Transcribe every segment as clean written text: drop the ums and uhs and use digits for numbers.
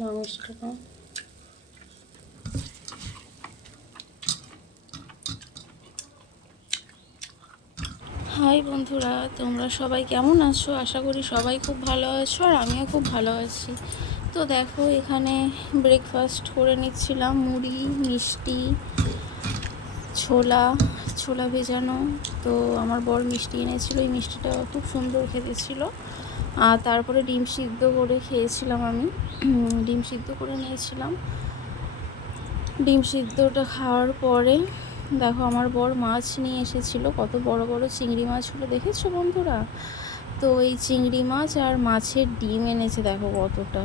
নমস্কার। হাই বন্ধুরা, তোমরা সবাই কেমন আছো? আশা করি সবাই খুব ভালো আছো, আর আমিও খুব ভালো আছি। তো দেখো, এখানে ব্রেকফাস্ট করে নিচ্ছিলাম, মুড়ি, মিষ্টি, ছোলা ছোলা ভেজানো। তো আমার বর মিষ্টি এনেছিল, এই মিষ্টিটা খুব সুন্দর খেতে ছিল। আর তারপরে ডিম সিদ্ধ করে খেয়েছিলাম আমি। ডিম সিদ্ধ করে নিয়েছিলাম। ডিম সিদ্ধটা খাওয়ার পরে দেখো, আমার বর মাছ নিয়ে এসেছিলো। কত বড় বড় চিংড়ি মাছগুলো দেখেছো বন্ধুরা? তো এই চিংড়ি মাছ আর মাছের ডিম এনেছে, দেখো কতটা।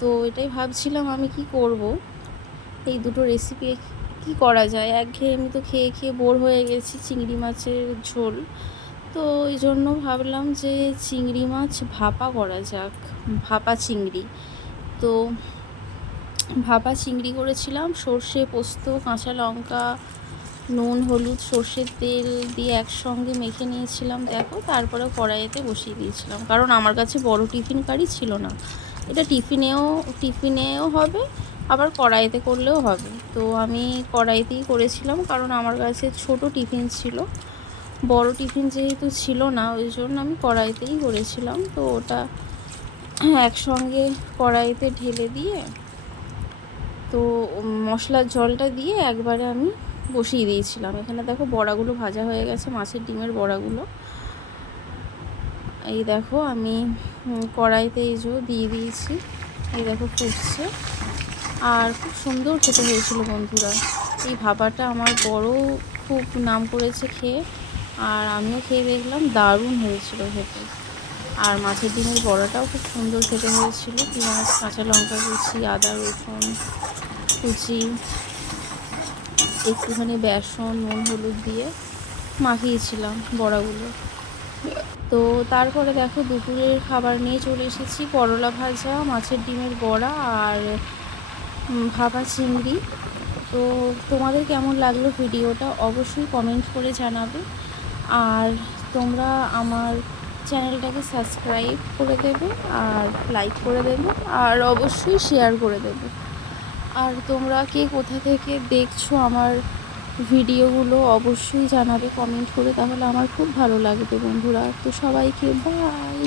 তো এটাই ভাবছিলাম আমি কি করব, এই দুটো রেসিপি কি করা যায়। একঘেয়ে আমি তো খেয়ে খেয়ে বোর হয়ে গেছি চিংড়ি মাছের ঝোল। তো এই জন্য ভাবলাম যে চিংড়ি মাছ ভাপা করা যাক, ভাপা চিংড়ি। তো ভাপা চিংড়ি করেছিলাম, সর্ষে, পোস্ত, কাঁচা লঙ্কা, নুন, হলুদ, সর্ষের তেল দিয়ে একসঙ্গে মেখে নিয়েছিলাম দেখো। তারপরে কড়াইতে বসিয়ে দিয়েছিলাম, কারণ আমার কাছে বড় টিফিন কারি ছিল না। এটা টিফিনেও হবে, আবার কড়াইতে করলেও হবে। তো আমি কড়াইতেই করেছিলাম, কারণ আমার কাছে ছোট টিফিন ছিল। বড় টিফিন যেহেতু ছিল না, ওই জন্য আমি কড়াইতেই করেছিলাম। তো ওটা একসঙ্গে কড়াইতে ঢেলে দিয়ে, তো মশলার জলটা দিয়ে একবারে আমি বসিয়ে দিয়েছিলাম। এখানে দেখো বড়াগুলো ভাজা হয়ে গেছে, মাছের ডিমের বড়াগুলো। এই দেখো আমি কড়াইতে এই যে দিয়ে দিয়েছি, এই দেখো ফুটছে। আর খুব সুন্দর খেতে হয়েছিল বন্ধুরা। এই ভাপাটা আমার বড় খুব নাম করেছে খেয়ে, আর আমিও খেয়ে দেখলাম, দারুণ হয়েছিল খেতে। আর মাছের ডিমের বড়াটাও খুব সুন্দর খেতে হয়েছিল। পেঁয়াজ, কাঁচা লঙ্কা কুচি, আদা রসুন কুচি, একটুখানি বেসন, নুন, হলুদ দিয়ে মাখিয়েছিলাম বড়াগুলো। তো তারপরে দেখো, দুপুরের খাবার নিয়ে চলে এসেছি। করলা ভাজা, মাছের ডিমের বড়া, আর ভাপা চিংড়ি। তো তোমাদের কেমন লাগলো ভিডিওটা অবশ্যই কমেন্ট করে জানাবে। আর তোমরা আমার চ্যানেলটাকে সাবস্ক্রাইব করে দেবে, আর লাইক করে দেবে, আর অবশ্যই শেয়ার করে দেবে। আর তোমরা কে কোথা থেকে দেখছো আমার ভিডিওগুলো অবশ্যই জানাবে কমেন্ট করে, তাহলে আমার খুব ভালো লাগবে বন্ধুরা। তো সবাইকে বাই।